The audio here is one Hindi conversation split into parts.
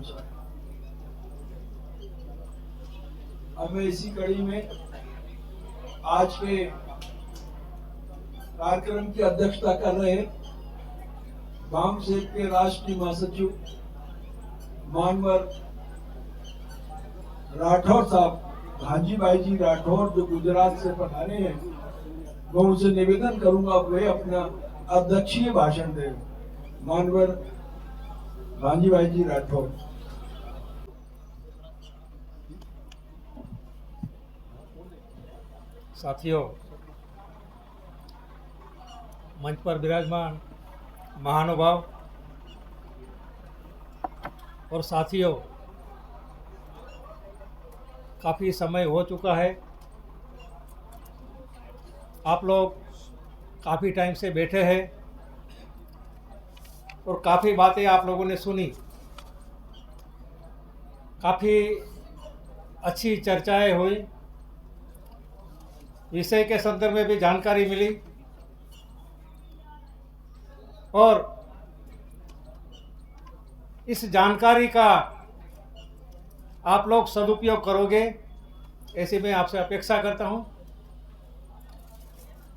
नमस्कार। अब मैं इसी कड़ी में आज के कार्यक्रम की अध्यक्षता कर रहे वाम सेक के राष्ट्रीय महासचिव मानवर राठौर साहब, भांजी भाई जी राठौर, जो गुजरात से पधारे हैं, मैं उनसे निवेदन करूंगा वे अपना अध्यक्षीय भाषण दें। मानवर भांजी भाई जी राठौर। साथियों, मंच पर विराजमान महानुभाव और साथियों, काफ़ी समय हो चुका है। आप लोग काफ़ी टाइम से बैठे हैं और काफ़ी बातें आप लोगों ने सुनी। काफ़ी अच्छी चर्चाएं हुई, विषय के संदर्भ में भी जानकारी मिली और इस जानकारी का आप लोग सदुपयोग करोगे ऐसी मैं आपसे अपेक्षा करता हूं।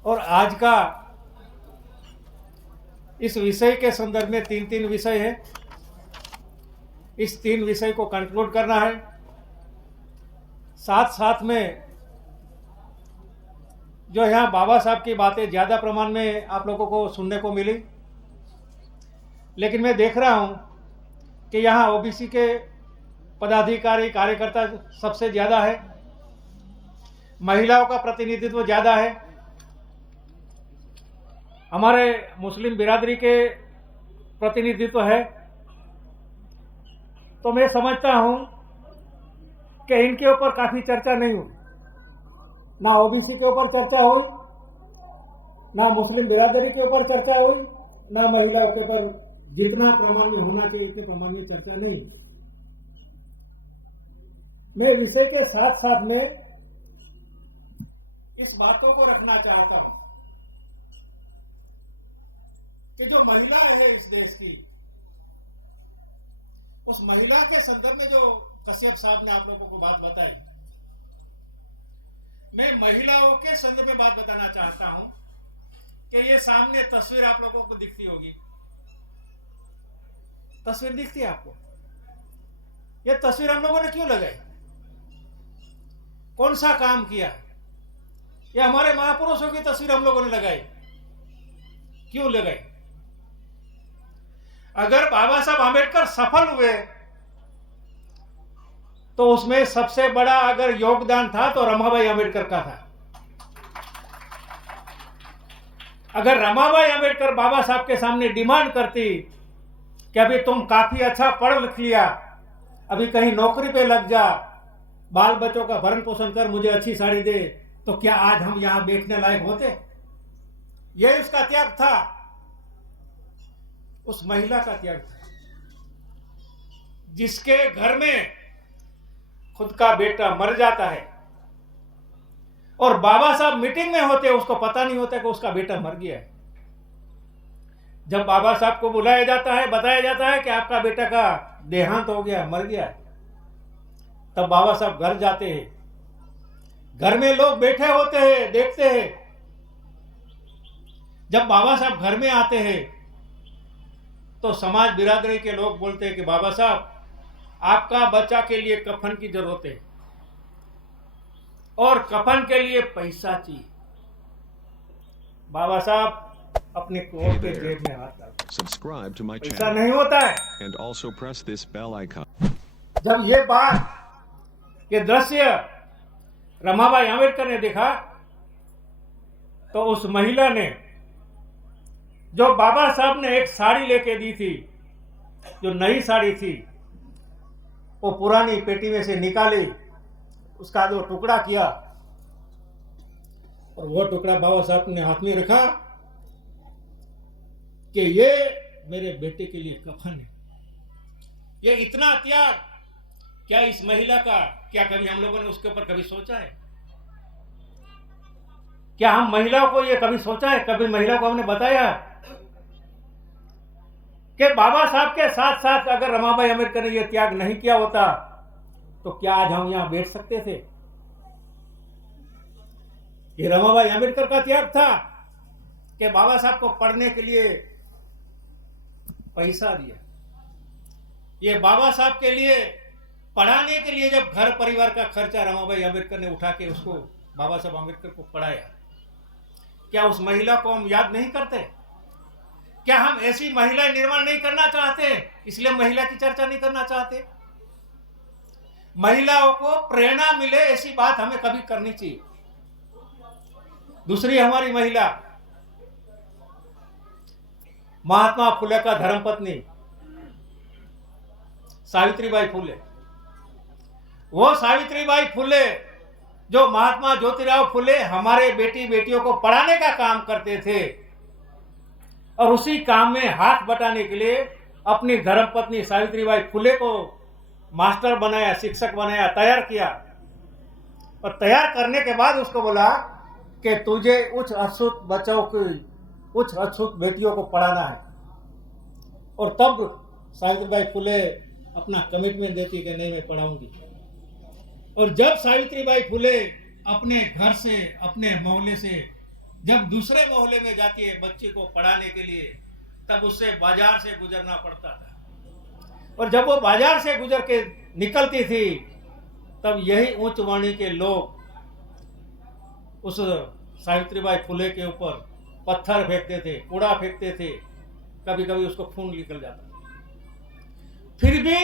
और आज का इस विषय के संदर्भ में तीन विषय है। इस 3 विषय को कंक्लूड करना है। साथ साथ में जो यहाँ बाबा साहब की बातें ज़्यादा प्रमाण में आप लोगों को सुनने को मिली, लेकिन मैं देख रहा हूँ कि यहाँ ओबीसी के पदाधिकारी कार्यकर्ता सबसे ज़्यादा है, महिलाओं का प्रतिनिधित्व ज़्यादा है, हमारे मुस्लिम बिरादरी के प्रतिनिधित्व है। तो मैं समझता हूँ कि इनके ऊपर काफ़ी चर्चा नहीं हुई, ना ओबीसी के ऊपर चर्चा हुई, ना मुस्लिम बिरादरी के ऊपर चर्चा हुई, ना महिलाओं के ऊपर जितना प्रमाण में होना चाहिए इतने प्रमाण में चर्चा नहीं। मैं विषय के साथ साथ में इस बातों को रखना चाहता हूं कि जो महिला है इस देश की, उस महिला के संदर्भ में जो कश्यप साहब ने आप लोगों को बात बताई, मैं महिलाओं के संदर्भ में बात बताना चाहता हूं कि ये सामने तस्वीर आप लोगों को दिखती होगी। तस्वीर दिखती है आपको? ये तस्वीर हम लोगों ने क्यों लगाई? कौन सा काम किया? ये हमारे महापुरुषों की तस्वीर हम लोगों ने लगाई। क्यों लगाई? अगर बाबा साहब आंबेडकर सफल हुए तो उसमें सबसे बड़ा अगर योगदान था तो रमाबाई आंबेडकर का था। अगर रमाबाई आंबेडकर बाबा साहब के सामने डिमांड करती कि अभी तुम काफी अच्छा पढ़ लिख लिया, अभी कहीं नौकरी पे लग जा, बाल बच्चों का भरण पोषण कर, मुझे अच्छी साड़ी दे, तो क्या आज हम यहां बैठने लायक होते? यही उसका त्याग था, उस महिला का त्याग था जिसके घर में खुद का बेटा मर जाता है और बाबा साहब मीटिंग में होते हैं, उसको पता नहीं होता कि उसका बेटा मर गया है। जब बाबा साहब को बुलाया जाता है, बताया जाता है कि आपका बेटा का देहांत हो गया, मर गया है, तब बाबा साहब घर जाते हैं। घर में लोग बैठे होते हैं, देखते हैं। जब बाबा साहब घर में आते हैं तो समाज बिरादरी के लोग बोलते हैं कि बाबा साहब, आपका बच्चा के लिए कफन की जरूरत है और कफन के लिए पैसा चाहिए। बाबा साहब अपने कोट के जेब में हाथ डालते, Subscribe to my पैसा channel नहीं होता है। and also press this bell icon. जब ये बात, ये दृश्य रमाबाई आंबेडकर ने देखा तो उस महिला ने, जो बाबा साहब ने एक साड़ी लेके दी थी, जो नई साड़ी थी, वो पुरानी पेटी में से निकाली, उसका 2 टुकड़ा किया और वो टुकड़ा बाबा साहब ने हाथ में रखा कि ये मेरे बेटे के लिए कफन है। ये इतना त्याग क्या इस महिला का, क्या कभी हम लोगों ने उसके ऊपर कभी सोचा है? क्या हम महिलाओं को ये कभी सोचा है? कभी महिला को हमने बताया कि बाबा साहब के साथ साथ अगर रमाबाई अम्बेडकर ने यह त्याग नहीं किया होता तो क्या आज हम यहां बैठ सकते थे? ये रमाबाई अम्बेडकर का त्याग था कि बाबा साहब को पढ़ने के लिए पैसा दिया। ये बाबा साहब के लिए पढ़ाने के लिए जब घर परिवार का खर्चा रमाबाई अम्बेडकर ने उठा के उसको बाबा साहब अम्बेडकर को पढ़ाया, क्या उस महिला को हम याद नहीं करते? क्या हम ऐसी महिला निर्माण नहीं करना चाहते, इसलिए महिला की चर्चा नहीं करना चाहते? महिलाओं को प्रेरणा मिले ऐसी बात हमें कभी करनी चाहिए। दूसरी हमारी महिला महात्मा फुले का धर्मपत्नी सावित्रीबाई फुले। वो सावित्रीबाई फुले जो महात्मा ज्योतिराव फुले हमारे बेटी बेटियों को पढ़ाने का काम करते थे और उसी काम में हाथ बटाने के लिए अपनी धर्मपत्नी सावित्रीबाई फुले को मास्टर बनाया, शिक्षक बनाया, तैयार किया। और तैयार करने के बाद उसको बोला कि तुझे उच्च अछूत बच्चों की, उच्च अछूत बेटियों को पढ़ाना है। और तब सावित्रीबाई फुले अपना कमिटमेंट देती कि नहीं, मैं पढ़ाऊंगी। और जब सावित्रीबाई फुले अपने घर से, अपने मोहल्ले से जब दूसरे मोहल्ले में जाती है बच्ची को पढ़ाने के लिए, तब उससे बाजार से गुजरना पड़ता था। और जब वो बाजार से गुजर के निकलती थी तब यही उच्च वर्णी के लोग उस सावित्रीबाई फुले के ऊपर पत्थर फेंकते थे, कूड़ा फेंकते थे, कभी कभी उसको खून निकल जाता। फिर भी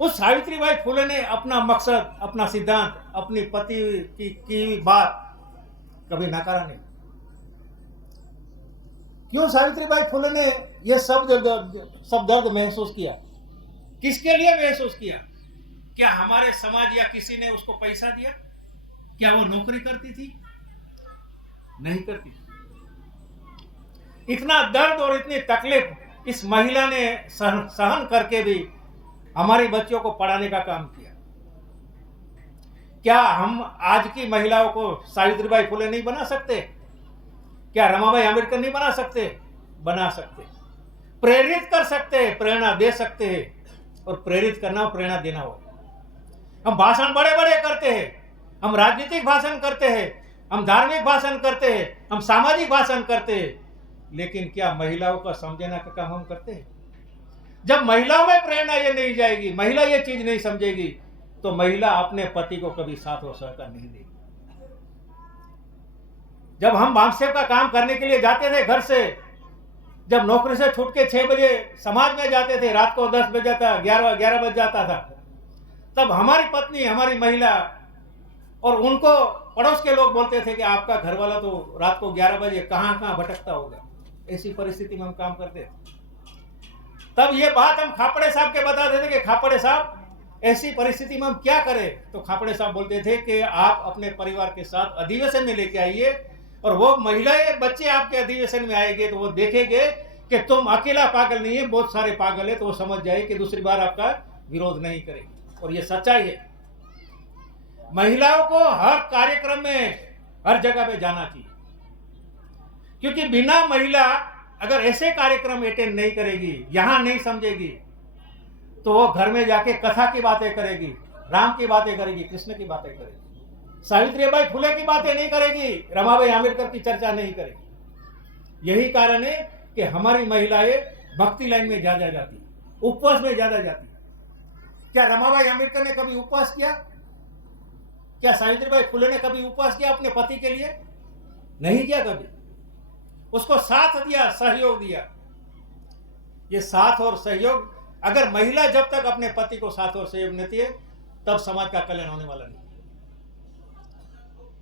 उस सावित्रीबाई फुले ने अपना मकसद, अपना सिद्धांत, अपनी पति की बात कभी नकारा नहीं। क्यों सावित्रीबाई फुले ने यह सब दर्द महसूस किया? किसके लिए महसूस किया? क्या हमारे समाज या किसी ने उसको पैसा दिया? क्या वो नौकरी करती थी? नहीं करती। इतना दर्द और इतनी तकलीफ इस महिला ने सहन करके भी हमारी बच्चियों को पढ़ाने का काम किया। क्या हम आज की महिलाओं को सावित्रीबाई फुले नहीं बना सकते? क्या रमाबाई अम्बेडकर नहीं बना सकते? बना सकते। प्रेरित कर सकते हैं, प्रेरणा दे सकते हैं। और प्रेरित करना और प्रेरणा देना हो। हम भाषण बड़े बड़े करते हैं, हम राजनीतिक भाषण करते हैं, हम धार्मिक भाषण करते हैं, हम सामाजिक भाषण करते हैं, लेकिन क्या महिलाओं का समझने का काम हम करते हैं? जब महिलाओं में प्रेरणा ये नहीं जाएगी, महिला ये चीज नहीं समझेगी, तो महिला अपने पति को कभी साथ और सहकार नहीं देगी। जब हम बामसेव का काम करने के लिए जाते थे घर से, जब नौकरी से छूट के 6 बजे समाज में जाते थे, रात को 10 बज जाता, 11 बज जाता था, तब हमारी पत्नी, हमारी महिला और उनको पड़ोस के लोग बोलते थे कि आपका घर वाला तो रात को 11 बजे कहां कहां भटकता होगा। ऐसी परिस्थिति में हम काम करते थे। तब ये बात हम खापड़े साहब के बताते थे कि खापड़े साहब ऐसी परिस्थिति में हम क्या करें? तो खापड़े साहब बोलते थे कि आप अपने परिवार के साथ अधिवेशन में लेके आइए, और वो महिलाएं, बच्चे आपके अधिवेशन में आएंगे तो वो देखेंगे कि तुम अकेला पागल नहीं है, बहुत सारे पागल है, तो वो समझ जाए कि दूसरी बार आपका विरोध नहीं करेगी। और ये सच्चाई है। महिलाओं को हर कार्यक्रम में, हर जगह पे जाना चाहिए, क्योंकि बिना महिला अगर ऐसे कार्यक्रम अटेंड नहीं करेगी, यहां नहीं समझेगी, तो वो घर में जाके कथा की बातें करेगी, राम की बातें करेगी, कृष्ण की बातें करेगी, सावित्रीबाई फुले की बातें नहीं करेगी, रमाबाई अम्बेडकर की चर्चा नहीं करेगी। यही कारण है कि हमारी महिलाएं भक्ति लाइन में ज्यादा जाती, उपवास में ज्यादा जाती। क्या रमाबाई अम्बेडकर ने कभी उपवास किया? क्या सावित्रीबाई फुले ने कभी उपवास किया अपने पति के लिए? नहीं किया कभी। उसको साथ दिया, सहयोग दिया। ये साथ और सहयोग, अगर महिला जब तक अपने पति को साथ और सहयोग देती है, तब समाज का कल्याण होने वाला नहीं।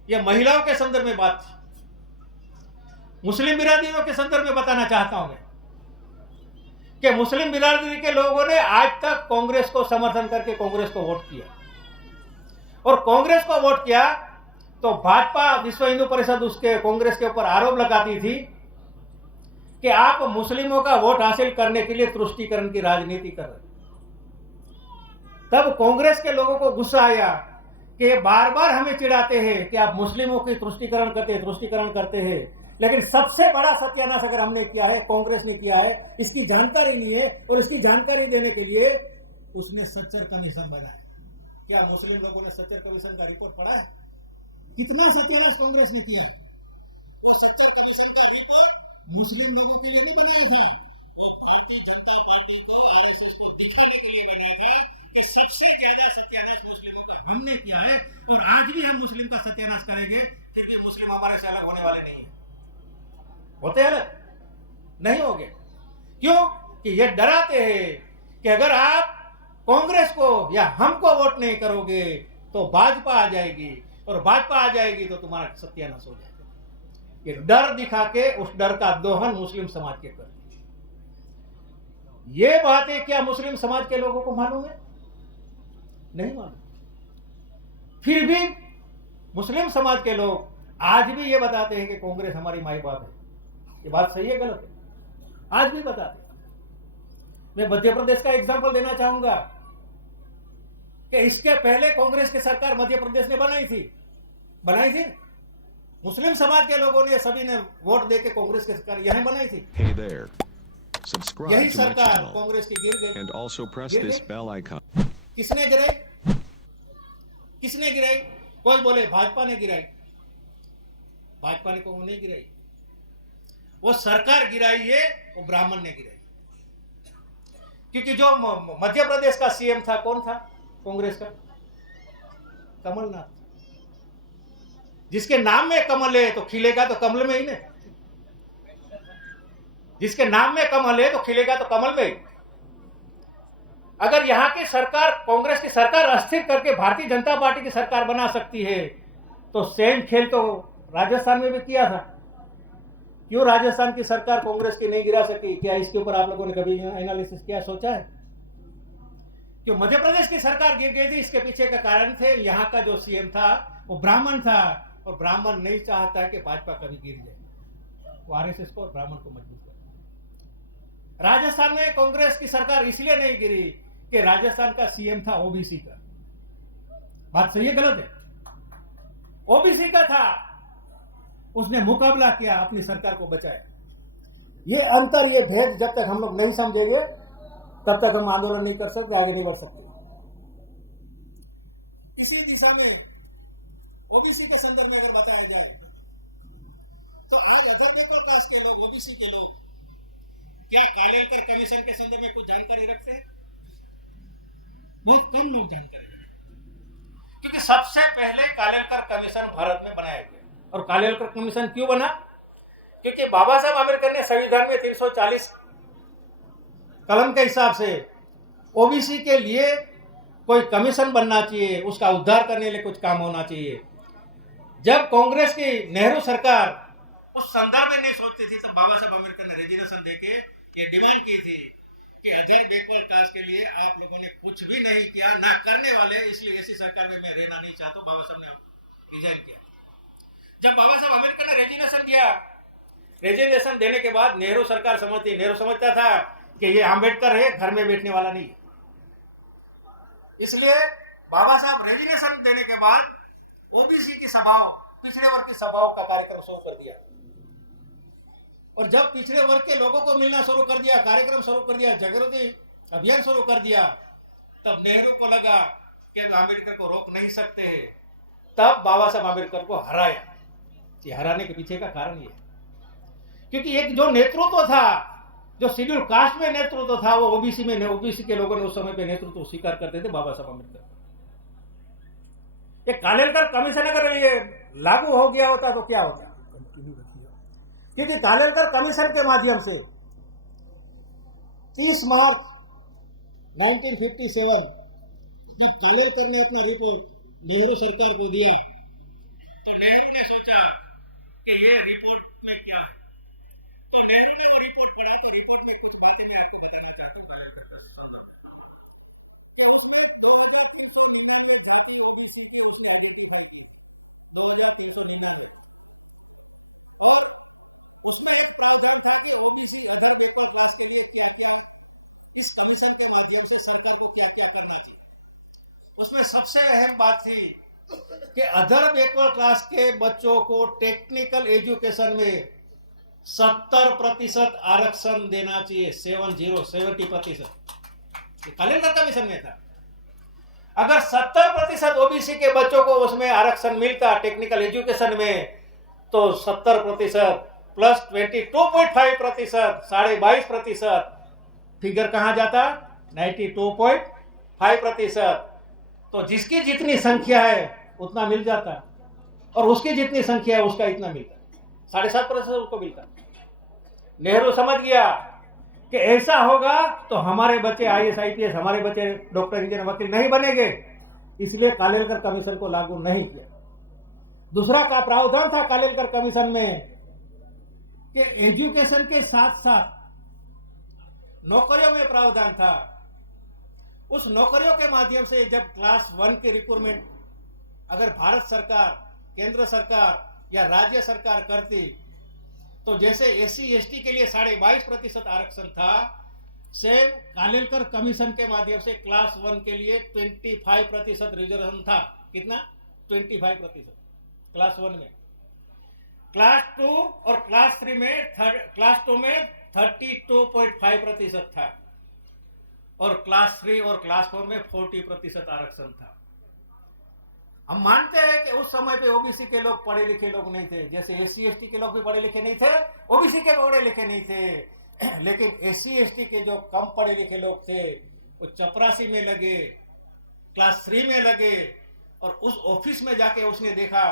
यह महिलाओं के संदर्भ में बात थी। मुस्लिम बिरादरियों के संदर्भ में बताना चाहता हूं मैं कि मुस्लिम बिरादरी के लोगों ने आज तक कांग्रेस को समर्थन करके कांग्रेस को वोट किया, और कांग्रेस को वोट किया तो भाजपा, विश्व हिंदू परिषद उसके कांग्रेस के ऊपर आरोप लगाती थी कि आप मुस्लिमों का वोट हासिल करने के लिए तुष्टीकरण की राजनीति कर रहे। तब कांग्रेस के लोगों को गुस्सा आया कि बार बार हमें चिढ़ाते हैं कि आप मुस्लिमों की तुष्टीकरण करते हैं। लेकिन सबसे बड़ा सत्यानाश अगर हमने किया है, कांग्रेस ने किया है, इसकी जानकारी नहीं है, और इसकी जानकारी देने के लिए उसने सच्चर कमीशन बनाया। क्या मुस्लिम लोगों ने सच्चर कमीशन का रिपोर्ट पढ़ा है? कितना सत्यानाश कांग्रेस ने किया है। वो सच्चर कमीशन का रिपोर्ट मुस्लिम लोगों के लिए नहीं बनाया था, वो भारतीय जनता पार्टी को, आरएसएस को दिखाने के लिए बनाया था कि सबसे ज्यादा सत्यानाश मुस्लिमों का हमने किया है, और आज भी हम मुस्लिम का सत्यानाश करेंगे, फिर भी मुस्लिम हमारे से अलग होने वाले नहीं है। होते अलग नहीं होंगे। क्यों? कि ये डराते हैं कि अगर आप कांग्रेस को या हमको वोट नहीं करोगे तो भाजपा आ जाएगी, और भाजपा आ जाएगी तो तुम्हारा सत्यानाश हो जाएगा। ये डर दिखा के उस डर का दोहन मुस्लिम समाज के करते। ये बातें क्या मुस्लिम समाज के लोगों को मालूम है? नहीं मालूम। फिर भी मुस्लिम समाज के लोग आज भी ये बताते हैं कि कांग्रेस हमारी माई बाप है। ये बात सही है गलत है? आज भी बताते हैं। मैं मध्य प्रदेश का एग्जांपल देना चाहूंगा कि इसके पहले कांग्रेस की सरकार मध्य प्रदेश ने बनाई थी। मुस्लिम समाज के लोगों ने, सभी ने वोट देके कांग्रेस की सरकार यहीं बनाई थी। Hey there. Subscribe यही to my सरकार channel कांग्रेस की गिर गई। and also press गिर this गई। bell icon. किसने गिराई? किसने गिराई? कोई बोले भाजपा ने गिराई। भाजपा ने को नहीं गिराई, वो सरकार गिराई है, वो ब्राह्मण ने गिराई। क्योंकि जो मध्य प्रदेश का सीएम था, कौन था कांग्रेस का? कमलनाथ। जिसके नाम में कमल है तो खिलेगा तो कमल में ही ना। जिसके नाम में कमल है तो खिलेगा तो कमल में ही। अगर यहां की सरकार, कांग्रेस की सरकार अस्थिर करके भारतीय जनता पार्टी की सरकार बना सकती है, तो सेम खेल तो राजस्थान में भी किया था। क्यों राजस्थान की सरकार कांग्रेस की नहीं गिरा सकी? क्या इसके ऊपर आप लोगों ने कभी एनालिसिस किया, सोचा है? क्यों मध्य प्रदेश की सरकार गिर गई थी? इसके पीछे का कारण थे, यहां का जो सीएम था वो ब्राह्मण था, और ब्राह्मण नहीं चाहता है कि भाजपा कभी गिर जाए। वो आरएसएस को और ब्राह्मण को मजबूत कर। राजस्थान में कांग्रेस की सरकार इसलिए नहीं गिरी कि राजस्थान का सीएम था ओबीसी का। बात सही है गलत है? ओबीसी का था, उसने मुकाबला किया, अपनी सरकार को बचाया। ये अंतर, ये भेद जब तक हम लोग नहीं समझेंगे तब तक हम आंदोलन नहीं कर सकते, आगे नहीं बढ़ सकते। इसी दिशा में ओबीसी के संदर्भ में अगर बताया जाए तो आज अदर बैकवर्ड क्लास के लोग, ओबीसी के लोग, क्या कालेलकर कमीशन के संदर्भ में कुछ जानकारी रखते हैं? बहुत कम लोग जानकारी रखते हैं। क्योंकि सबसे पहले कालेलकर कमीशन भारत में बनाया गया। और कालेलकर कमीशन क्यों बना? क्योंकि बाबा साहब आंबेडकर ने संविधान में 340 कलम के हिसाब से ओबीसी के लिए कोई कमीशन बनना चाहिए, उसका उद्धार करने के लिए कुछ काम होना चाहिए। जब कांग्रेस की नेहरू सरकार उस संदर्भ में नहीं सोचती थी, तब बाबा साहब आंबेडकर ने रेजिग्नेशन देके ये डिमांड की थी कि अदर बैकवर्ड क्लास के लिए आप लोगों ने कुछ भी नहीं किया, ना करने वाले, इसलिए ऐसी सरकार में मैं रहना नहीं चाहता। बाबा साहब ने रिजाइन किया। जब बाबा साहब आंबेडकर ने रेजिग्नेशन दिया, रेजिग्नेशन देने के बाद नेहरू सरकार समझती, नेहरू समझता था कि ये आंबेडकर है, घर में बैठने वाला नहीं है। इसलिए बाबा साहब रेजिग्नेशन देने के बाद ओबीसी की सभाओं, पिछड़े वर्ग की सभाओं का कार्यक्रम शुरू कर दिया। और जब पिछड़े वर्ग के लोगों को मिलना शुरू कर दिया, कार्यक्रम शुरू कर दिया, जागृति अभियान शुरू कर दिया, तब नेहरू को लगा कि अब आंबेडकर को रोक नहीं सकते हैं। तब बाबा साहब आंबेडकर को हराया। ये हराने के पीछे का कारण ये, क्योंकि एक जो नेतृत्व था, जो शेड्यूल कास्ट में नेतृत्व था, वो ओबीसी में, ओबीसी के लोगों ने उस समय पे नेतृत्व स्वीकार करते थे बाबा साहब आंबेडकर। ये कालेलकर कमीशन अगर ये लागू हो गया होता तो क्या होता? कंटिन्यू रखिए। क्योंकि कालेलकर कमीशन के माध्यम से 30 मार्च 1957 जब कालेलकर ने अपना रिपोर्ट नेहरू सरकार को दिया, तो नेहरू ने सोचा कि ये रिपोर्ट में क्या है। तो नेहरू ने वो रिपोर्ट पढ़ा, तो रिपोर्ट में कुछ बातें मैं आपको बताना चाहता हूं कालेलकर के संदर्भ में, कि उसमें 2399 जाति ओबीसी की उसने आइडेंटिफाई की थी, 2399। और उसमें एक प्रावधान था कि ओबीसी अदर बैकवर्ड क्लास के लिए क्या क्या, इस कमीशन के माध्यम से सरकार को क्या क्या करना चाहिए। उसमें सबसे अहम बात थी कि अदर बैकवर्ड क्लास के बच्चों को टेक्निकल एजुकेशन में 70% आरक्षण देना चाहिए। 70% कालेलकर कमीशन में था। अगर 70% ओबीसी के बच्चों को उसमें आरक्षण मिलता टेक्निकल एजुकेशन में, तो 70% प्लस 22.5%, 22.5%, फिगर कहां जाता? 92.5%। तो जिसकी जितनी संख्या है उतना मिल जाता, और उसकी जितनी संख्या है उसका इतना मिलता, 7.5% उसको मिलता। नेहरू समझ गया कि ऐसा होगा तो हमारे बच्चे आईएएस आईपीएस, हमारे बच्चे डॉक्टर इंजीनियर वकील नहीं बनेंगे, इसलिए कालेलकर कमीशन को लागू नहीं किया। दूसरा का प्रावधान था कालेलकर कमीशन में कि एजुकेशन के साथ साथ नौकरियों में प्रावधान था। उस नौकरियों के माध्यम से जब क्लास 1 की रिक्रूटमेंट अगर भारत सरकार, केंद्र सरकार या राज्य सरकार करती, तो जैसे एससी एसटी के लिए 22.5% आरक्षण था, सेम कालेलकर कमीशन के माध्यम से क्लास 1 के लिए 25% रिजर्वेशन था। कितना? 25% क्लास 1 में। क्लास 2 और क्लास 3 में क्लास 2 में 32.5% था, और क्लास 3 और क्लास 4 में 40% आरक्षण था। हम मानते हैं कि उस समय पे ओबीसी के लोग पढ़े लिखे लोग नहीं थे, जैसे एससी एसटी के लोग भी पढ़े लिखे नहीं थे, ओबीसी के पढ़े लिखे नहीं थे, लेकिन एससी एसटी के जो कम पढ़े लिखे लोग थे वो चपरासी में लगे, क्लास 3 में लगे, और उस ऑफिस में जाके उसने देखा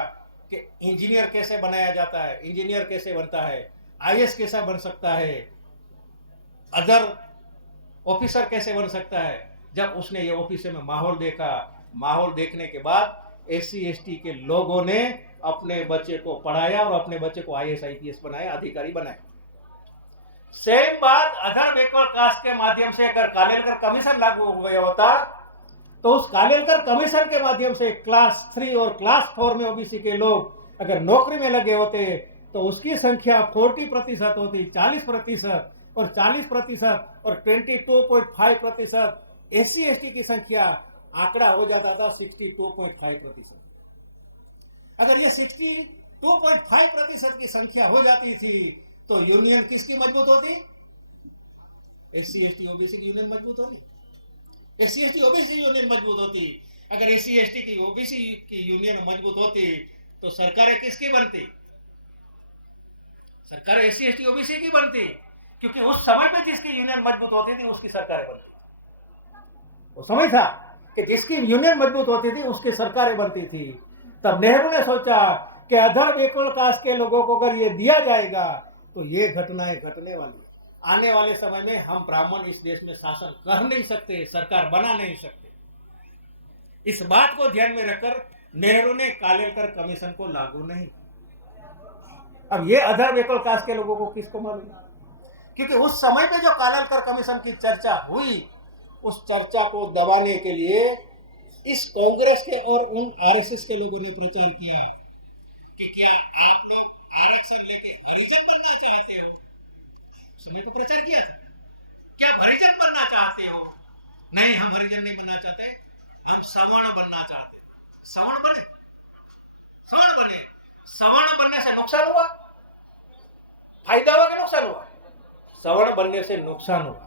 कि इंजीनियर कैसे बनाया जाता है, इंजीनियर कैसे बनता है, आईएएस कैसा बन सकता है, अदर ऑफिसर कैसे बन सकता है। जब उसने ये ऑफिस में माहौल देखा, माहौल देखने के बाद एससी एसटी के लोगों ने अपने बच्चे को पढ़ाया और अपने बच्चे को आईएएस आईपीएस बनाया, अधिकारी बनाया। सेम बात अदर बैकवर्ड कास्ट के माध्यम से अगर कालेलकर कमीशन लागू हो गया होता, तो उस कालेलकर कमीशन के माध्यम से क्लास 3 और क्लास 4 में ओबीसी के लोग अगर नौकरी में लगे होते, तो उसकी संख्या 40% होती, 40%, और 40% और 22.5% एससी एसटी की संख्या आंकड़ा हो जाता था 62.5%। अगर ये 62.5% की संख्या हो जाती थी, तो यूनियन किसकी मजबूत होती? एससी एसटी ओबीसी की यूनियन मजबूत होती। एससी एसटी ओबीसी यूनियन मजबूत होती। अगर एससी एसटी की ओबीसी की यूनियन मजबूत होती, तो सरकारें किसकी बनती? सरकारें एससी एसटी ओबीसी की बनती, क्योंकि उस समय पे जिसकी यूनियन मजबूत होती थी उसकी सरकारें बनती। वो समय था कि जिसकी यूनियन मजबूत होती थी उसकी सरकारें बनती थी। तब नेहरू ने सोचा कि अदर बैकवर्ड कास्ट के लोगों को अगर ये दिया जाएगा तो ये घटनाएं घटने वाली है। आने वाले समय में हम ब्राह्मण इस देश में शासन कर नहीं सकते, सरकार बना नहीं सकते। इस बात को ध्यान में रखकर नेहरू ने कालेलकर कमीशन को लागू नहीं। अब ये अदर बैकवर्ड कास्ट के लोगों को किसको मालूम? क्योंकि उस समय पे जो कालेलकर कमीशन की चर्चा हुई, उस चर्चा को दबाने के लिए इस कांग्रेस के और उन आरएसएस के लोगों ने प्रचार किया कि क्या आप लोग आरक्षण लेके हरिजन बनना चाहते हो? समय पर प्रचार किया था, क्या हरिजन बनना चाहते हो? नहीं, हम हरिजन नहीं बनना चाहते, हम सवर्ण बनना चाहते। सवर्ण बने, सवर्ण बने। सवर्ण बनने से नुकसान हुआ, फायदा हुआ कि नुकसान हुआ? सवर्ण बनने से नुकसान हुआ।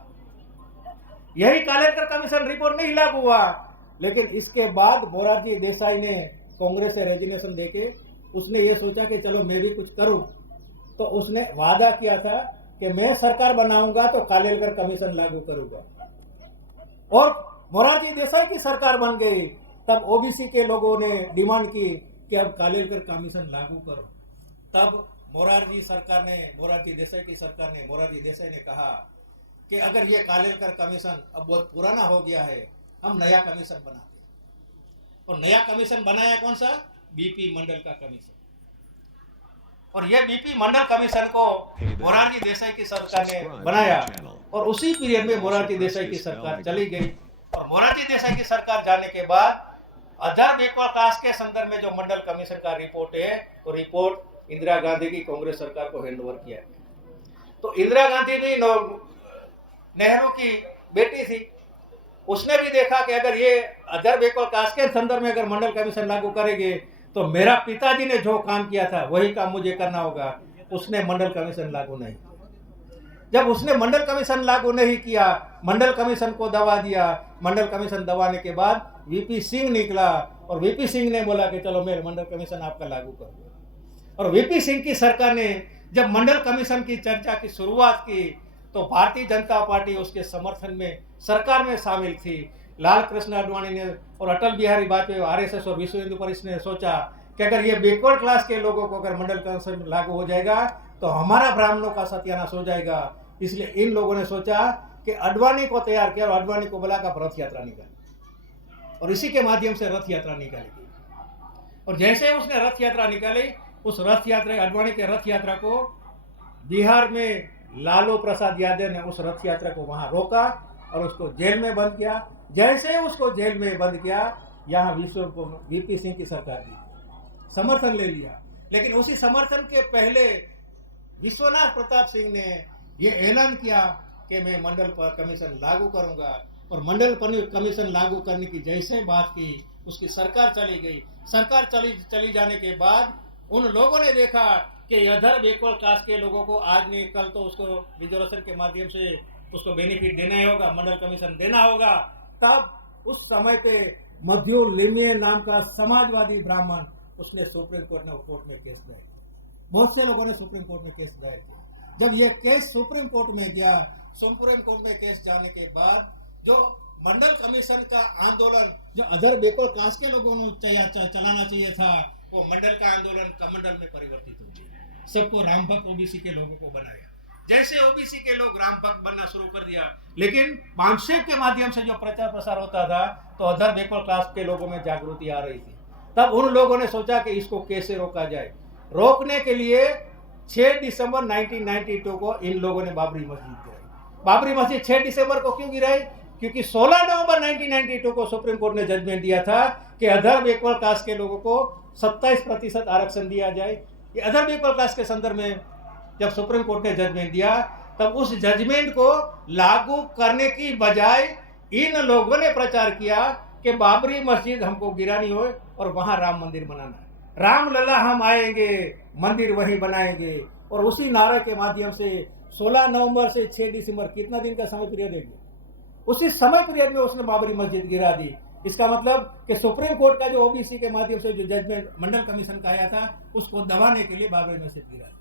यही कालेलकर कमीशन रिपोर्ट नहीं लागू हुआ, लेकिन इसके बाद मोरारजी देसाई ने कांग्रेस से रेजिग्नेशन देके उसने ये सोचा कि चलो मैं भी कुछ करूं, तो उसने वादा किया था कि मैं सरकार बनाऊंगा तो कालेलकर कमीशन लागू करूंगा, और मोरारजी देसाई की सरकार बन गई। तब ओबीसी के लोगों ने डिमांड की कि अब कालेलकर कमीशन लागू करो। तब मोरारजी देसाई ने कहा कि अगर ये कालेलकर कमीशन अब बहुत पुराना हो गया है, हम नया कमीशन बनाते हैं। और नया कमीशन बनाया कौन सा? बीपी मंडल का कमीशन। और ये बीपी मंडल कमीशन को मोरारजी देसाई की सरकार ने बनाया, और उसी पीरियड में मोरारजी देसाई की सरकार चली गई। और मोरारजी देसाई की सरकार जाने के बाद अदर बैकवर्ड कास्ट के संदर्भ में जो मंडल कमीशन का रिपोर्ट है, वो रिपोर्ट इंदिरा गांधी की कांग्रेस सरकार को हैंड ओवर किया गया। तो इंदिरा गांधी भी नेहरू की बेटी थी, उसने भी देखा कि अगर ये अदर बैकवर्ड कास्ट के संदर्भ में अगर मंडल कमीशन लागू करेंगे तो मेरा पिताजी ने जो काम किया था वही काम मुझे करना होगा। उसने मंडल कमीशन लागू नहीं किया। जब उसने मंडल कमीशन लागू नहीं किया, मंडल कमीशन को दबा दिया, मंडल कमीशन दबाने के बाद वीपी सिंह निकला और वीपी सिंह ने बोला कि चलो मैं मंडल कमीशन आपका लागू कर दूंगा। और वीपी सिंह की सरकार ने जब मंडल कमीशन की चर्चा की शुरुआत की तो भारतीय जनता पार्टी उसके समर्थन में सरकार में शामिल थी। लाल कृष्ण आडवाणी ने और अटल बिहारी वाजपेयी, आरएसएस और विश्व हिंदू परिषद ने सोचा कि अगर ये बैकवर्ड क्लास के लोगों को अगर मंडल कमीशन लागू हो जाएगा तो हमारा ब्राह्मणों का सत्यानाश हो जाएगा। इसलिए इन लोगों ने सोचा कि आडवाणी को तैयार किया और आडवाणी को बुलाकर रथ यात्रा निकाली और इसी के माध्यम से रथ यात्रा निकाली। और जैसे उसने रथ यात्रा निकाली, उस रथ यात्रा, आडवाणी के रथ यात्रा को बिहार में लालू प्रसाद यादव ने उस रथ यात्रा को वहां रोका और उसको जेल में बंद किया। जैसे उसको जेल में बंद किया, यहाँ वीपी सिंह की सरकार की समर्थन ले लिया। लेकिन उसी समर्थन के पहले विश्वनाथ प्रताप सिंह ने ये ऐलान किया कि मैं मंडल पर कमीशन लागू करूंगा। और मंडल कमीशन लागू करने की जैसे बात की, उसकी सरकार चली गई। सरकार चली जाने के बाद उन लोगों ने देखा कि अदर बैकवर्ड कास्ट के लोगों को आज नहीं कल तो उसको रिजर्वेशन के माध्यम से उसको बेनिफिट देना ही होगा, मंडल कमीशन देना होगा। तब उस समय पे मध्यो लिमिये नाम का समाजवादी ब्राह्मण, उसने सुप्रीम कोर्ट में केस दायर किया। बहुत से लोगों ने सुप्रीम कोर्ट में केस दायर किया। जब ये केस सुप्रीम कोर्ट में गया, सुप्रीम कोर्ट में केस जाने के बाद जो मंडल कमीशन का आंदोलन जो अदर बैकवर्ड कास्ट के लोगों ने चलाना चाहिए था, वो मंडल का आंदोलन कमंडल में परिवर्तित हो गया। सबको राम भक्त ओबीसी के लोगों को बनाया। जैसे ओबीसी के लोग राम भक्त बनना शुरू कर दिया, लेकिन पामसेप के माध्यम से जो प्रचार प्रसार होता था तो अदर बैकवर्ड कास्ट के लोगों में जागृति आ रही थी। तब उन लोगों ने सोचा कि इसको कैसे रोका जाए। रोकने के लिए 6 दिसंबर 1992 को इन लोगों ने बाबरी मस्जिद गिराई। बाबरी मस्जिद 6 दिसंबर को क्यों गिराई? क्योंकि 16 नवंबर 1992 को सुप्रीम कोर्ट ने जजमेंट दिया था कि अदर बैकवर्ड कास्ट के लोगों को 27% आरक्षण दिया जाए। ये अदर बैकवर्ड कास्ट के संदर्भ में जब सुप्रीम कोर्ट ने जजमेंट दिया, तब उस जजमेंट को लागू करने की बजाय इन लोगों ने प्रचार किया कि बाबरी मस्जिद हमको गिरानी हो और वहां राम मंदिर बनाना है। राम लला हम आएंगे, मंदिर वहीं बनाएंगे। और उसी नारे के माध्यम से 16 नवंबर से 6 दिसंबर कितना दिन का समय पीरियड है, उसी समय पीरियड में उसने बाबरी मस्जिद गिरा दी। इसका मतलब कि सुप्रीम कोर्ट का जो ओबीसी के माध्यम से जो जजमेंट मंडल कमीशन का आया था, उसको दबाने के लिए बाबरी मस्जिद गिरा दी।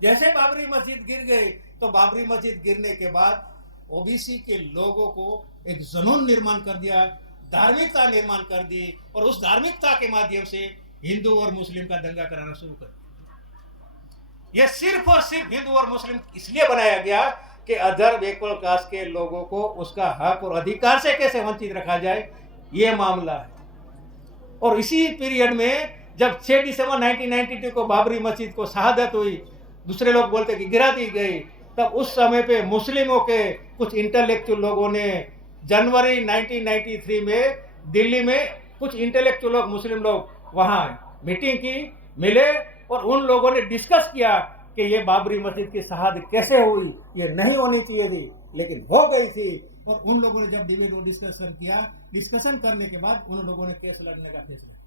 जैसे बाबरी मस्जिद गिर गई तो बाबरी मस्जिद गिरने के बाद ओबीसी के लोगों को एक जुनून निर्माण कर दिया, धार्मिकता निर्माण कर दी और उस धार्मिकता के माध्यम से हिंदू और मुस्लिम का दंगा कराना शुरू कर दिया। यह सिर्फ और सिर्फ हिंदू और मुस्लिम इसलिए बनाया गया कि अदर बैकवर्ड कास्ट के लोगों को उसका हक और अधिकार से कैसे वंचित रखा जाए, यह मामला है। और इसी पीरियड में जब 6 दिसंबर 1992 को बाबरी मस्जिद को शहादत हुई, दूसरे लोग बोलते कि गिरा दी गई, तब उस समय पे मुस्लिमों के कुछ इंटेलेक्चुअल लोगों ने जनवरी 1993 में दिल्ली में कुछ इंटेलेक्चुअल लोग, मुस्लिम लोग वहां मीटिंग की, मिले और उन लोगों ने डिस्कस किया कि ये बाबरी मस्जिद की शहादत कैसे हुई, ये नहीं होनी चाहिए थी लेकिन हो गई थी। और उन लोगों ने जब डिबेट और डिस्कशन किया, डिस्कशन करने के बाद उन लोगों ने केस लड़ने का फैसला किया।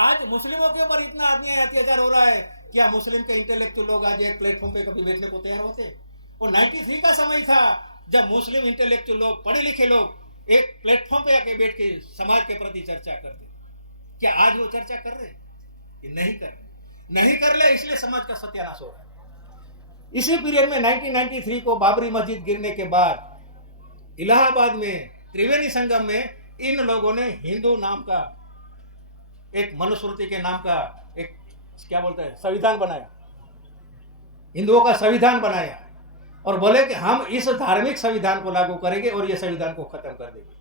आज मुस्लिमों के ऊपर इतना अन्याय अत्याचार हो रहा है, क्या मुस्लिम के इंटेलेक्चुअल लोग आज एक प्लेटफॉर्म पे कभी बैठने को तैयार होते? और 93 का समय था जब मुस्लिम इंटेलेक्चुअल लोग, पढ़े लिखे लोग एक प्लेटफॉर्म पे आके बैठ के समाज के प्रति चर्चा करते। क्या आज वो चर्चा कर रहे? ये नहीं कर रहे, नहीं कर रहे, इसलिए समाज का सत्यानाश हो रहा है। इसी पीरियड में 1993 को बाबरी मस्जिद गिरने के बाद इलाहाबाद में त्रिवेणी संगम में इन लोगों ने हिंदू नाम का एक मनुस्मृति के नाम का एक क्या बोलते हैं संविधान बनाया, हिंदुओं का संविधान बनाया और बोले कि हम इस धार्मिक संविधान को लागू करेंगे और ये संविधान को खत्म कर देंगे।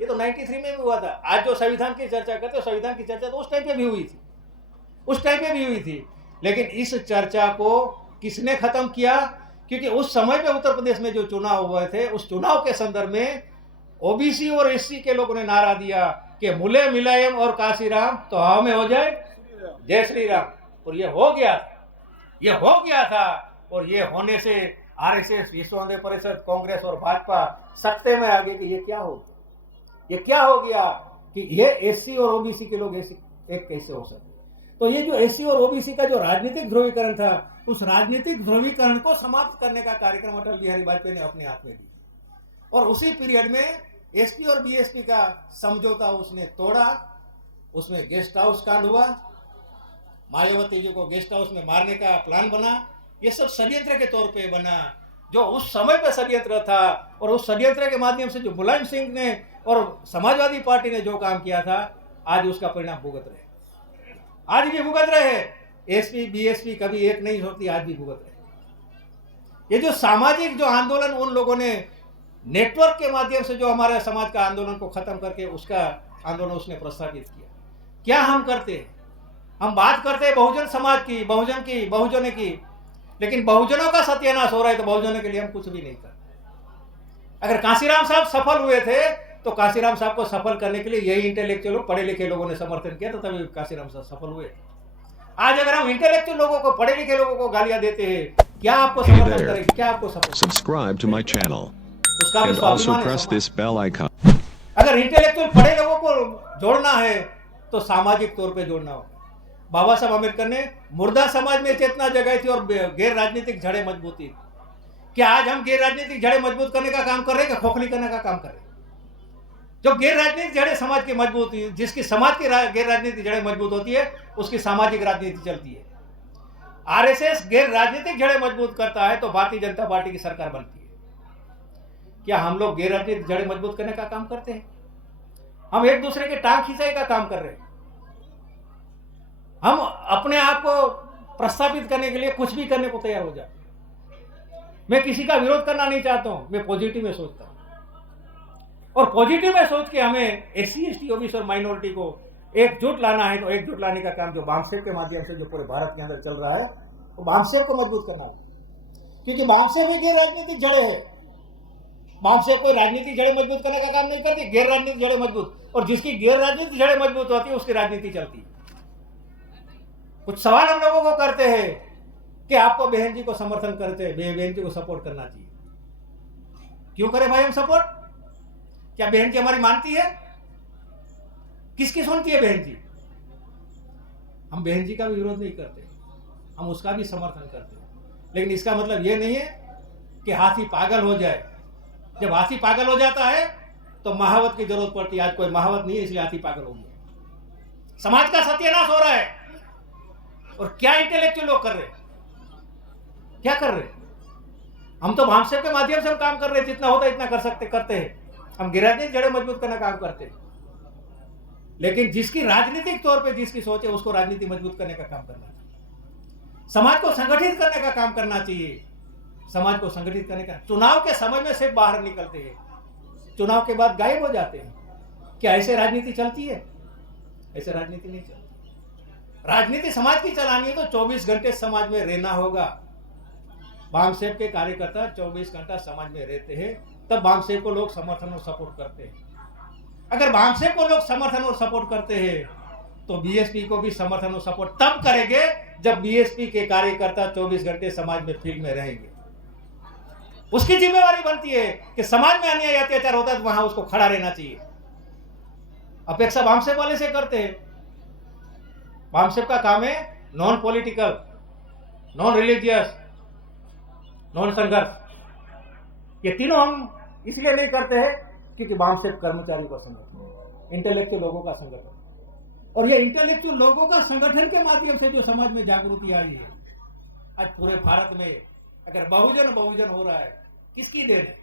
ये तो 93 में भी हुआ था। आज जो संविधान की चर्चा करते हो, संविधान की चर्चा तो उस टाइम पे भी हुई थी, उस टाइम पे भी हुई थी। लेकिन इस चर्चा को किसने खत्म किया? क्योंकि उस समय पे उत्तर प्रदेश में जो चुनाव हुए थे, उस चुनाव के संदर्भ में ओबीसी और एससी के लोगों ने नारा दिया कि मुले मुलायम और काशीराम तो हमें हो जाए जय श्री राम। और ये हो गया था, ये हो गया था। और ये होने से आरएसएस, विश्व हिंदू परिषद, कांग्रेस और भाजपा सख्ते में आ गए कि ये क्या हो गया, ये क्या हो गया कि ये एससी और ओबीसी के लोग एक कैसे हो सकते। तो ये जो एससी और ओबीसी का जो राजनीतिक ध्रुवीकरण था, उस राजनीतिक ध्रुवीकरण को समाप्त करने का कार्यक्रम अटल बिहारी वाजपेयी ने अपने हाथ में लिया और उसी पीरियड में एसपी और बीएसपी का समझौता उसने तोड़ा। उसमें गेस्ट हाउस कांड हुआ, मायावती जी को गेस्ट हाउस में मारने का प्लान बना। ये सब षड्यंत्र के तौर पे बना, जो उस समय पे षड्यंत्र था और उस षड्यंत्र के माध्यम से जो मुलायम सिंह ने और समाजवादी पार्टी ने जो काम किया था, आज उसका परिणाम भुगत रहे, आज भी भुगत रहे। एसपी बीएसपी कभी एक नहीं होती, आज भी भुगत रहे। ये जो सामाजिक जो आंदोलन उन लोगों ने नेटवर्क के माध्यम से जो हमारे समाज का आंदोलन को खत्म करके उसका आंदोलन उसने प्रस्तावित किया, क्या हम करते हैं? हम बात करते हैं बहुजन समाज की, बहुजन की, लेकिन बहुजनों का सत्यानाश हो रहा है तो बहुजनों के लिए हम कुछ भी नहीं करते। अगर कांशीराम साहब सफल हुए थे तो कांशीराम साहब को सफल करने के लिए यही इंटेलेक्चुअल पढ़े लिखे लोगों ने समर्थन किया, तो तभी कांशीराम साहब सफल हुए। आज अगर हम इंटेलेक्चुअल लोगों को, पढ़े लिखे लोगों को गालियां देते हैं, क्या आपको Hey समर्थन there. करेंगे? क्या आपको support? Subscribe to my channel उसका भी and also स्वाभिमान है press समाज। this bell icon. अगर इंटेलेक्चुअल पढ़े लोगों को जोड़ना है तो सामाजिक तौर पे जोड़ना होगा। बाबा साहब अम्बेडकर ने मुर्दा समाज में चेतना जगाई थी और गैर राजनीतिक जड़ें मजबूती। क्या आज हम गैर राजनीतिक जड़ें मजबूत करने का काम कर रहे हैं, क्या खोखली करने का काम कर रहे हैं? जो गैर राजनीतिक जड़ें समाज की मजबूत, जिसकी समाज की गैर राजनीतिक जड़ें मजबूत होती है, उसकी सामाजिक राजनीति चलती है। आरएसएस गैर राजनीतिक जड़ें मजबूत करता है तो भारतीय जनता पार्टी की सरकार बनती है। क्या हम लोग गैर राजनीतिक जड़ें मजबूत करने का काम करते हैं? हम एक दूसरे की टांग खिंचाई का काम कर रहे हैं। हम अपने आप को प्रस्थापित करने के लिए कुछ भी करने को तैयार हो जाते। मैं किसी का विरोध करना नहीं चाहता हूं, मैं पॉजिटिव में सोचता हूं और पॉजिटिव में सोच के हमें एससी एसटी ओबीसी और माइनॉरिटी को एकजुट लाना है। तो एकजुट लाने का काम जो बामसेब के माध्यम से जो पूरे भारत के अंदर चल रहा है, वो बामसेब को मजबूत करना होगा, क्योंकि बामसेब एक गैर राजनीतिक जड़ें है। बामसेब कोई राजनीतिक जड़ें मजबूत करने का काम नहीं करती, गैर राजनीतिक जड़ें मजबूत, और जिसकी गैर राजनीतिक जड़ें मजबूत होती है उसकी राजनीति चलती है। कुछ सवाल हम लोगों को करते हैं कि आपको बहन जी को समर्थन करते हैं, बहन जी को सपोर्ट करना चाहिए। क्यों करें भाई हम सपोर्ट? क्या बहन जी हमारी मानती है? किसकी सुनती है बहन जी? हम बहन जी का भी विरोध नहीं करते, हम उसका भी समर्थन करते हैं, लेकिन इसका मतलब यह नहीं है कि हाथी पागल हो जाए। जब हाथी पागल हो जाता है तो महावत की जरूरत पड़ती है। आज कोई महावत नहीं है, इसलिए हाथी पागल हो गया। समाज का सत्यानाश हो रहा है और क्या इंटेलेक्चुअल लोग कर रहे हैं? क्या कर रहे हैं? हम तो भामसेब के माध्यम से हम काम कर रहे हैं, जितना होता है इतना कर सकते करते हैं। हम गैर राजनीतिक जड़ें मजबूत करने का काम करते हैं, लेकिन जिसकी राजनीतिक तौर पे जिसकी सोच है उसको राजनीति मजबूत करने का काम करना चाहिए। समाज को संगठित करने का काम करना चाहिए। समाज को संगठित करने का, चुनाव के समय में सिर्फ बाहर निकलते हैं, चुनाव के बाद गायब हो जाते हैं। क्या ऐसे राजनीति चलती है? ऐसे राजनीति नहीं चलती। राजनीति समाज की चलानी है तो 24 घंटे समाज में रहना होगा। बामसेब के कार्यकर्ता 24 घंटा समाज में रहते हैं, तब बामसेब को लोग समर्थन और सपोर्ट करते हैं। अगर बामसेब को लोग समर्थन और सपोर्ट करते हैं तो बीएसपी को भी समर्थन और सपोर्ट तब करेंगे जब बीएसपी के कार्यकर्ता 24 घंटे समाज में फील्ड में रहेंगे। उसकी जिम्मेवारी बनती है कि समाज में अन्याय अत्याचार होता है तो वहां उसको खड़ा रहना चाहिए। अपेक्षा बामसेब वाले से करते हैं। बामसेब का काम है non political, non religious, non संघर्ष। ये तीनों हम इसलिए नहीं करते हैं क्योंकि बामसेब कर्मचारियों का संगठन है, इंटेलेक्चुअल लोगों का संगठन है। और ये इंटेलेक्चुअल लोगों का संगठन के माध्यम से जो समाज में जागृति आई है, आज पूरे भारत में अगर बहुजन बहुजन हो रहा है, किसकी देन है?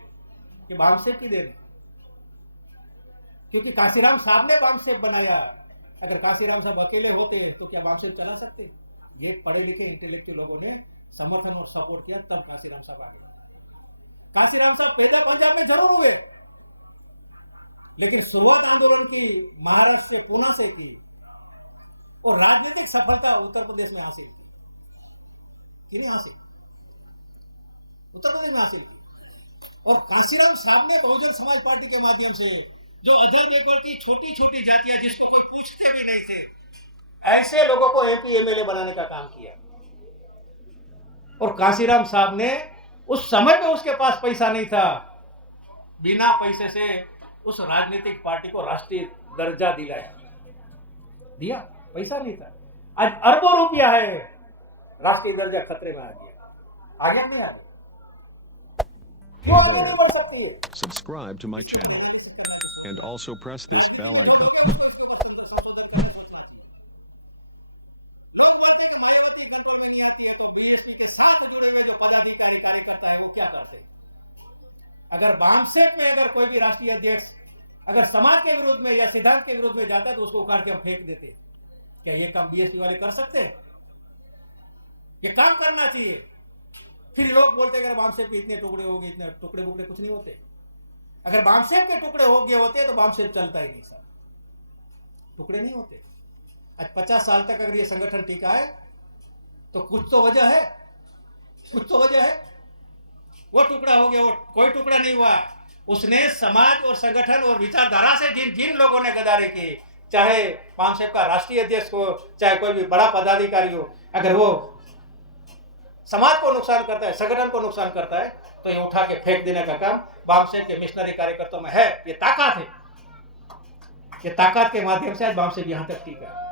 ये बामसेब की देन है, क्योंकि कांशीराम साहब ने बामसेब बनाया। अगर कांशीराम साहब अकेले होते तो क्या बामसेब चला सकते? ये पढ़े लिखे इंटेलेक्चुअल लोगों ने समर्थन और सपोर्ट किया, तब कांशीराम साहब आ गए। कांशीराम साहब पैदा पंजाब में जरूर हुए, लेकिन शुरुआत आंदोलन की महाराष्ट्र से, पुणे से की और राजनीतिक सफलता उत्तर प्रदेश में हासिल की। कि नहीं हासिल? उत्तर प्रदेश में हासिल की। और कांशीराम साहब ने बहुजन समाज पार्टी के माध्यम से जो अधर बैकवर्ड की छोटी छोटी जातियां जिसको कोई पूछते भी नहीं थे, ऐसे लोगों को एमपी एमएलए बनाने का काम किया। और कांशीराम साहब ने उस समय में उसके पास पैसा नहीं था, बिना पैसे से उस राजनीतिक पार्टी को राष्ट्रीय दर्जा दिलाया, दिया। पैसा नहीं था। आज अरबों रुपया है, राष्ट्रीय दर्जा खतरे में आ गया। आगे नहीं आ गया? क्यों आगे नहीं बढ़ सकती है? Subscribe to my इसके ऊपर channel एनालिसिस करना चाहिए, and सोचना also चाहिए। press this राजनीति bell में जो लोग icon. हैं उसको इसके ऊपर संशोधन करना, सोचना चाहिए। लोग बोलते हैं कि मायावती कंट्रोल में नहीं आती है, तो बीएसपी के साथ जुड़े हुए जो पदाधिकारी कार्यकर्ता है वो क्या करते हैं? अगर बामसेप में अगर कोई भी राष्ट्रीय अध्यक्ष अगर समाज के विरुद्ध में या सिद्धांत के विरुद्ध में जाता है तो उसको उखाड़ के हम फेंक देते हैं। क्या ये काम बीएसपी वाले कर सकते हैं? ये काम करना चाहिए। फिर लोग बोलते हैं अगर बामसेप के इतने टुकड़े हो गए, इतने टुकड़े बुकड़े कुछ नहीं होते। अगर बामसेप के टुकड़े हो गए होते तो बामसेप चलता ही नहीं, सर टुकड़े नहीं होते। आज 50 साल तक अगर ये संगठन टिका है तो कुछ तो वजह है, कुछ तो वजह है। वो टुकड़ा हो गया, वो कोई टुकड़ा नहीं हुआ। उसने समाज और संगठन और विचारधारा से जिन जिन लोगों ने गद्दारी की, चाहे बामसेप का राष्ट्रीय अध्यक्ष हो, चाहे कोई भी बड़ा पदाधिकारी हो, अगर वो समाज को नुकसान करता है, संगठन को नुकसान करता है, तो ये उठा के फेंक देने का काम बामसेप के मिशनरी कार्यकर्ताओं में है। ये ताकत है। ये ताकत के माध्यम से आज बामसेप यहां तक टिका है।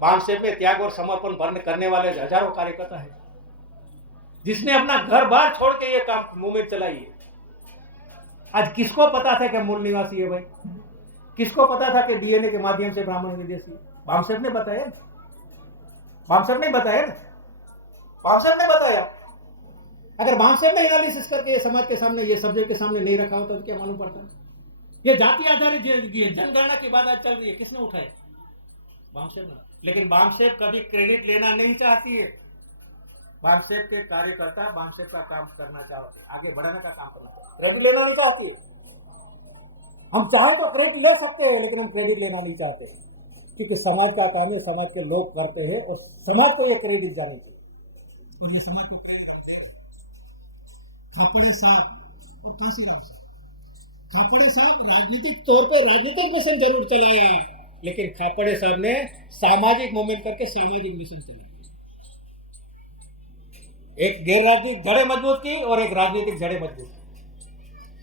बामसेप में त्याग और समर्पण भरने करने वाले हजारों कार्यकर्ता है, जिसने अपना घर बार छोड़ के ये काम मूवमेंट चलाई है। आज किसको पता था कि मूल निवासी है भाई? किसको पता था कि डीएनए के माध्यम से ब्राह्मण विदेशी? बामसेप ने बताया, बामसेप ने बताया ना, बामसेप ने बताया। अगर बामसेप ने एनालिसिस करके समाज के सामने, ये सब्जेक्ट के सामने नहीं रखा होता तो क्या मालूम पड़ता? ये जाति आधारित जनगणना की बात आज चल रही है, किसने उठाई? बामसेप ने। लेकिन बामसेप कभी क्रेडिट लेना नहीं चाहती है। बामसेप के कार्यकर्ता बामसेप का काम करना चाहते हैं, आगे बढ़ाने का काम करना चाहते हैं, क्रेडिट लेना नहीं चाहती है। हम चाहे तो क्रेडिट ले सकते हैं, लेकिन हम क्रेडिट लेना नहीं चाहते हैं, क्योंकि समाज का काम है, समाज के लोग करते हैं और समाज को ये क्रेडिट जानी चाहिए, और ये समाज को क्रेडिट हम दे रहे हैं। खापड़े साहब और कांसीराम साहब, खापड़े साहब राजनीतिक तौर पे राजनीतिक मिशन जरूर चलाया, लेकिन खापड़े साहब ने सामाजिक मूवमेंट करके सामाजिक मिशन चलाया। एक गैर राजनीतिक जड़ें मजबूत की और एक राजनीतिक जड़ें मजबूत की।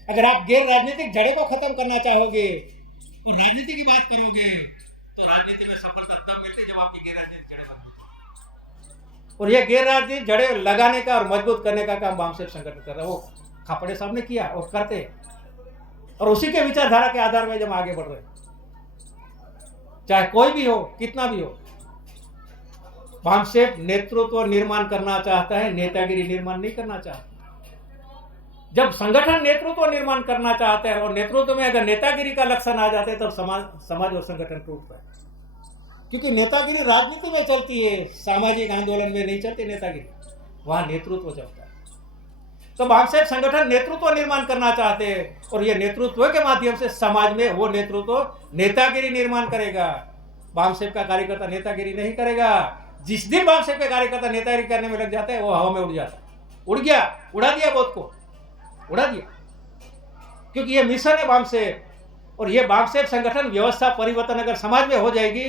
अगर आप गैर राजनीतिक जड़ें को खत्म करना चाहोगे और राजनीति की बात करोगे तो राजनीति में सफलता तब मिलती है जब आपकी गैर राजनीतिक जड़ें मजबूत होगी। और ये गैर राजनीतिक जड़ें लगाने का और मजबूत करने का काम बामसेप संगठन कर रहा है। वो खापड़े साहब ने किया और करते हैं, और उसी के विचारधारा के आधार में जब आगे बढ़ रहे हैं, चाहे कोई भी हो, कितना भी हो। बामसेप नेतृत्व निर्माण करना चाहता है, नेतागिरी निर्माण नहीं करना चाहता। जब संगठन नेतृत्व निर्माण करना चाहता है और नेतृत्व में अगर नेतागिरी का लक्षण आ जाते हैं, तब समाज और संगठन टूटता है। क्योंकि नेतागिरी राजनीति में चलती है, सामाजिक आंदोलन में नहीं चलती नेतागिरी, वहां नेतृत्व चलता है। तो बामसेप संगठन नेतृत्व निर्माण करना चाहते हैं, और यह नेतृत्व के माध्यम से समाज में वो नेतृत्व नेतागिरी निर्माण करेगा। बामसेप का कार्यकर्ता नेतागिरी नहीं करेगा। जिस दिन बामसेप के कार्यकर्ता नेतागिरी करने में लग जाता है, वो हवा में उड़ जाता है। उड़ गया, उड़ा दिया, बहुत को उड़ा दिया, क्योंकि ये मिशन है बामसेप। और ये बामसेप संगठन व्यवस्था परिवर्तन अगर समाज में हो जाएगी,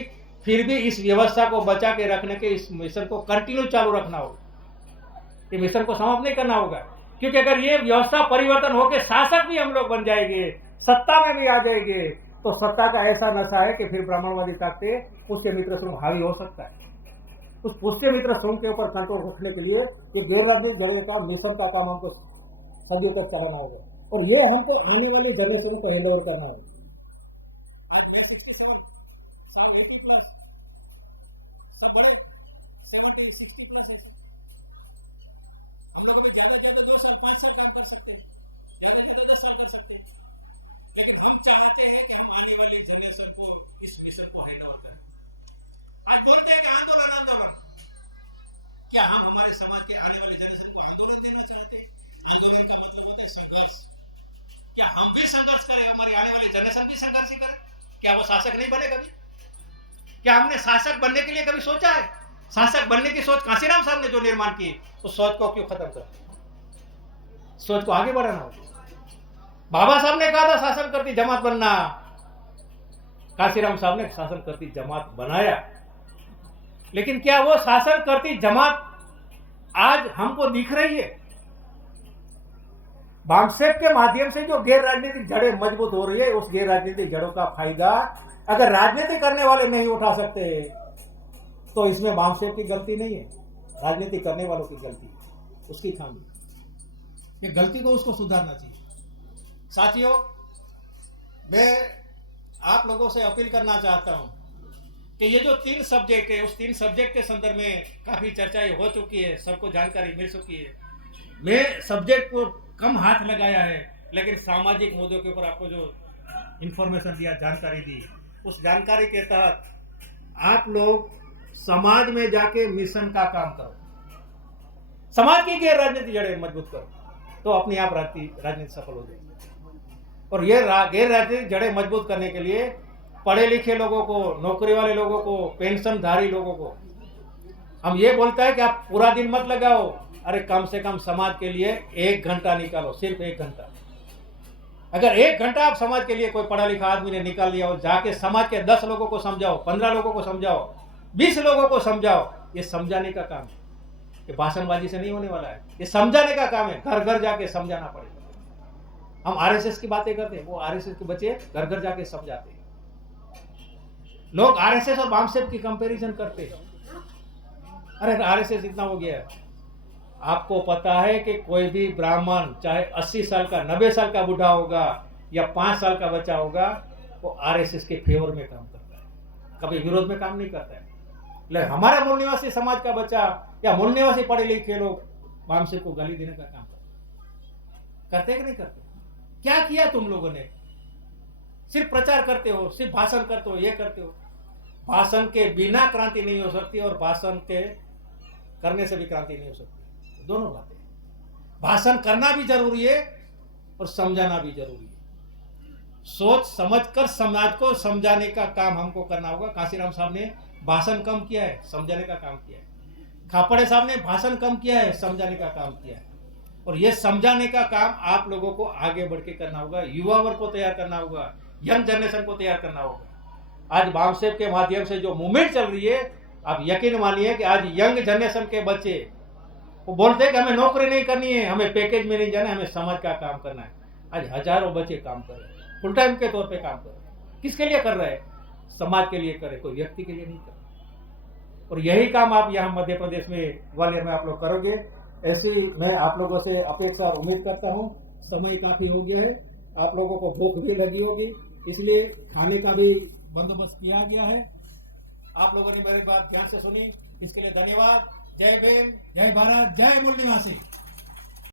फिर भी इस व्यवस्था को बचा के रखने के इस मिशन को कंटिन्यू चालू रखना होगा। ये मिशन को समाप्त नहीं करना होगा, क्योंकि अगर ये व्यवस्था परिवर्तन होकर शासक भी हम लोग बन जाएंगे, सत्ता में भी आ जाएंगे, तो सत्ता का ऐसा नशा है कि फिर ब्राह्मणवादी ताकतें पुष्य मित्र श्रृंग हावी हो सकता है। उस पुष्य मित्र श्रृंग के ऊपर कंट्रोल रखने के लिए ये गैर राजनीतिक जड़ें का मिशन का काम हमको सदियों तक चलाना होगा, और ये हमको आने वाली जनरेशन को हैंड ओवर करना होगा। आज मैं 67 साहब 80 प्लस, सब बड़े 70 60 प्लस ऐसे। हम लोग अभी ज़्यादा से ज़्यादा 2 साल 5 साल काम कर सकते हैं, ज़्यादा से ज़्यादा 10 साल कर सकते हैं, लेकिन हम चाहते हैं कि हम आने वाली जनरेशन को इस मिशन को हैंड ओवर करें। आज बोलते हैं कि आंदोलन आंदोलन, क्या हम हमारे समाज के आने वाली जनरेशन को आंदोलन देना चाहते हैं? आंदोलन का मतलब होता है संघर्ष। क्या हम भी संघर्ष करें, हमारी आने वाली जनरेशन भी संघर्ष ही करे? क्या वो शासक नहीं बने कभी? क्या हमने शासक बनने के लिए कभी सोचा है? शासक बनने की सोच कांसीराम साहब ने जो निर्माण की, उस सोच को क्यों खत्म कर? सोच को आगे बढ़ाना होगा। बाबा साहब ने कहा था शासन करती जमात बनना, कांसीराम साहब ने शासन करती जमात बनाया, लेकिन क्या वो शासन करती जमात आज हमको दिख रही है? बामसेप के माध्यम से जो गैर राजनीतिक जड़ें मजबूत हो रही है, उस गैर राजनीतिक जड़ों का फायदा अगर राजनीति करने वाले नहीं उठा सकते, तो इसमें बामसेब की गलती नहीं है, राजनीति करने वालों की गलती है, उसकी खामी। ये गलती को उसको सुधारना चाहिए। साथियों, मैं आप लोगों से अपील करना चाहता हूं कि ये जो 3 सब्जेक्ट है, उस 3 सब्जेक्ट के संदर्भ में काफ़ी चर्चाएं हो चुकी है, सबको जानकारी मिल चुकी है। मैं सब्जेक्ट को कम हाथ लगाया है, लेकिन सामाजिक मुद्दों के ऊपर आपको जो इन्फॉर्मेशन दिया, जानकारी दी, उस जानकारी के तहत आप लोग समाज में जाके मिशन का काम करो, समाज की गैर राजनीति जड़ें मजबूत करो, तो अपने आप राजनीति सफल हो जाएगी। और ये गैर राजनीतिक जड़ें मजबूत करने के लिए पढ़े लिखे लोगों को, नौकरी वाले लोगों को, पेंशनधारी लोगों को हम ये बोलता है कि आप पूरा दिन मत लगाओ, अरे कम से कम समाज के लिए 1 घंटा निकालो, सिर्फ 1 घंटा। अगर 1 घंटा आप समाज के लिए कोई पढ़ा लिखा आदमी ने निकाल लिया और जाके समाज के 10 लोगों को समझाओ, 15 लोगों को समझाओ, 20 लोगों को समझाओ, ये समझाने का काम है, ये भाषणबाजी से नहीं होने वाला है, ये समझाने का काम है। घर घर जाके समझाना पड़ेगा। हम आरएसएस की बातें करते हैं, वो आरएसएस के बच्चे घर घर जाके समझाते हैं। लोग आरएसएस और बामसेब की कंपैरिजन करते हैं, अरे आरएसएस इतना हो गया है। आपको पता है कि कोई भी ब्राह्मण चाहे 80 साल का, 90 साल का बूढ़ा होगा या 5 साल का बच्चा होगा, वो आरएसएस के फेवर में काम करता है, कभी विरोध में काम नहीं करता है। लेकिन हमारा मूल निवासी समाज का बच्चा या मूल निवासी पढ़े लिखे लोग बामसेब को गाली देने का काम करते कि नहीं करते? क्या किया तुम लोगों ने? सिर्फ प्रचार करते हो, सिर्फ भाषण करते हो, ये करते हो। भाषण के बिना क्रांति नहीं हो सकती और भाषण के करने से भी क्रांति नहीं हो सकती। दोनों बातें, भाषण करना भी जरूरी है और समझाना भी जरूरी है। सोच समझकर समाज को समझाने का काम हमको करना होगा। काशीराम साहब ने भाषण कम किया है, समझाने का काम किया है। खापड़े साहब ने भाषण कम किया है, समझाने का काम किया है। और ये समझाने का काम आप लोगों को आगे बढ़ के करना होगा, युवा वर्ग को तैयार करना होगा, यंग जनरेशन को तैयार करना होगा। आज बामसेब के माध्यम से जो मूवमेंट चल रही है, आप यकीन मानिए कि आज यंग जनरेशन के बच्चे वो बोलते हैं कि हमें नौकरी नहीं करनी है, हमें पैकेज में नहीं जाना है, हमें समाज का काम करना है। आज हजारों बच्चे काम कर रहे हैं, फुल टाइम के तौर पे काम कर रहे हैं। किसके लिए कर रहे हैं? समाज के लिए कर रहे, कोई व्यक्ति के लिए नहीं कर रहे। और यही काम आप यहाँ मध्य प्रदेश में, ग्वालियर में आप लोग करोगे, ऐसी मैं आप लोगों से अपेक्षा और उम्मीद करता हूँ। समय काफ़ी हो गया है, आप लोगों को भूख भी लगी होगी, इसलिए खाने का भी बंदोबस्त किया गया है। आप लोगों ने मेरी बात ध्यान से सुनी, इसके लिए धन्यवाद। जय भीम, जय भारत, जय मूल निवासी।